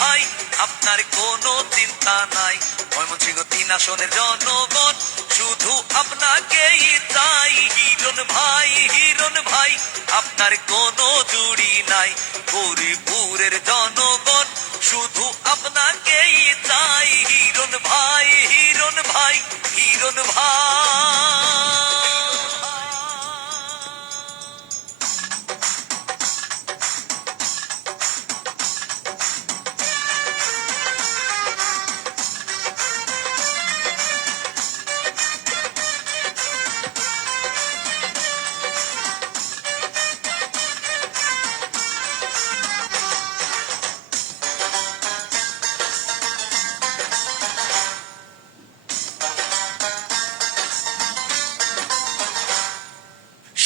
ভাই, আপনার কোনো চিন্তা নাই। ময়মনসিংহ 3 আসনের জনগণ শুধু আপনাকেই চাই। হিরণ ভাই, আপনার কোনো জুড়ি নাই। গৌরীপুরের জনগণ শুধু আপনাকেই চাই। হিরণ ভাই, হিরণ ভাই।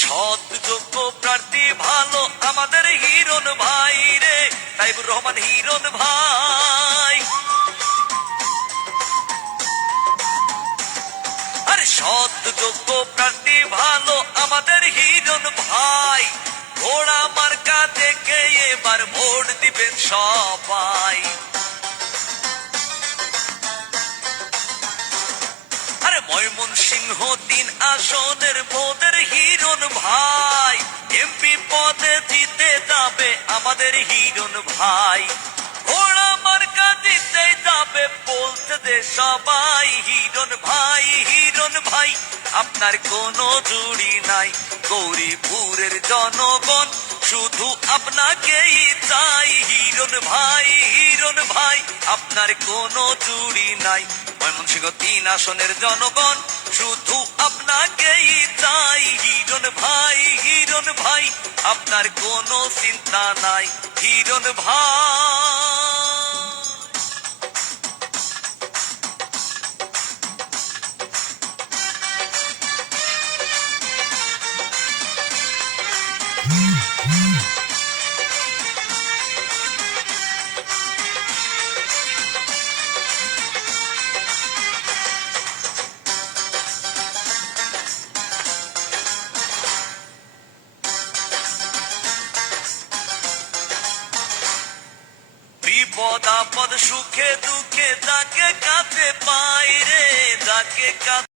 সৎ যোগ্য প্রার্থী ভালো আমাদের হিরণ ভাই রে, তাইবুর রহমান হিরণ ভাই। আরে সৎ যোগ্য প্রার্থী ভালো আমাদের হিরণ ভাই। ঘোড়া মার্কা দেখে এবার ভোট দিবেন সবাই। আরে ময়মনসিংহ 3 আসনের ভোটের হিরণ ভাই। এমপি পদে জিতে যাবে আমাদের হিরণ ভাই। ঘোড়া মার্কা জিতে যাবে বলছে যে সবাই। হিরণ ভাই, আপনার কোনো জুড়ি নাই। গৌরীপুরের জনগণ শুধু আপনাকেই চাই। হিরণ ভাই, আপনার কোনো জুড়ি নাই। ময়মনসিংহ 3 আসনের জনগণ শুধু আপনাকেই চাই। হিরণ ভাই, আপনার কোনো চিন্তা নাই। হিরণ ভাই। বিপদ আপদ সুখে দুঃখে যাকে কাছে পাই রে, যাকে